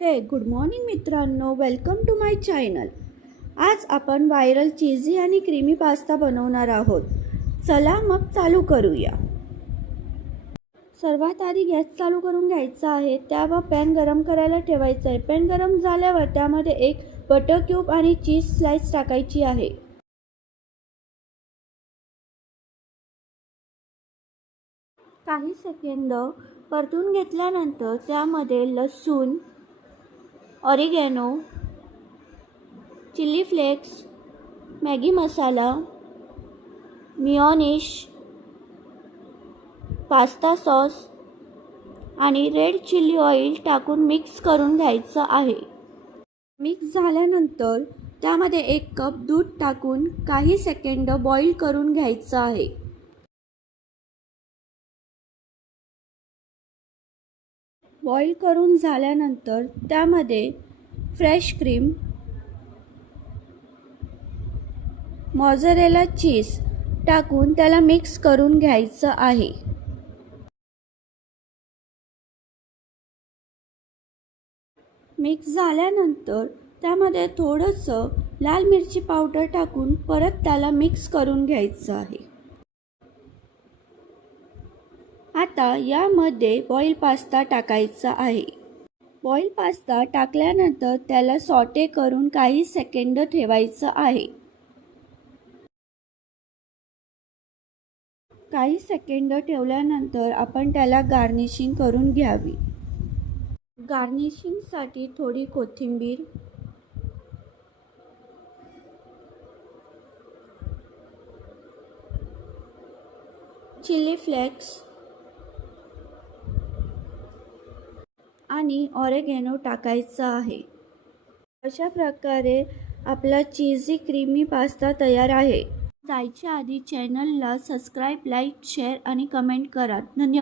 हे good morning मित्रांनो, welcome to my channel. आज आपण व्हायरल चीजी आणि क्रीमी पास्ता बनवणार आहोत। चला मग चालू करूया। सर्वात आधी गॅस चालू करून घ्यायचा आहे। त्यावर पॅन गरम करायला ठेवायचा आहे। पॅन गरम झाल्यावर त्यामध्ये एक बटर क्यूब आणि चीज स्लाइस टाकायची आहे। काही सेकंद परतून घेतल्यानंतर त्यामध्ये लसूण, ऑरिगॅनो, चिली फ्लेक्स, मॅगी मसाला, मेयोनीज, पास्ता सॉस आणि रेड चिली ऑइल टाकून मिक्स करून घ्यायचं आहे। मिक्स झाल्यानंतर त्यामध्ये 1 कप दूध टाकून काही सेकंद बॉईल करून घ्यायचं आहे। बॉईल करून झाल्यानंतर त्यामध्ये फ्रेश क्रीम, मोझरेला चीज टाकून त्याला मिक्स करून घ्यायचं आहे। मिक्स झाल्यानंतर त्यामध्ये थोडंसं लाल मिरची पावडर टाकून परत त्याला मिक्स करून घ्यायचं आहे। आता यामध्ये बॉईल पास्ता टाकायचा आहे। बॉईल पास्ता टाकल्यानंतर त्याला सॉटे करून काही सेकंद ठेवायचं आहे। काही सेकंद ठेवल्यानंतर आपण त्याला गार्निशिंग करून घ्यावी। गार्निशिंगसाठी थोडी कोथिंबीर, चिली फ्लेक्स आणि ऑरिगॅनो टाकायचा आहे। अशा प्रकारे आपला चीजी क्रीमी पास्ता तयार आहे। जायच्या आधी चॅनलला सबस्क्राईब, लाईक, शेअर आणि कमेंट करा। धन्यवाद।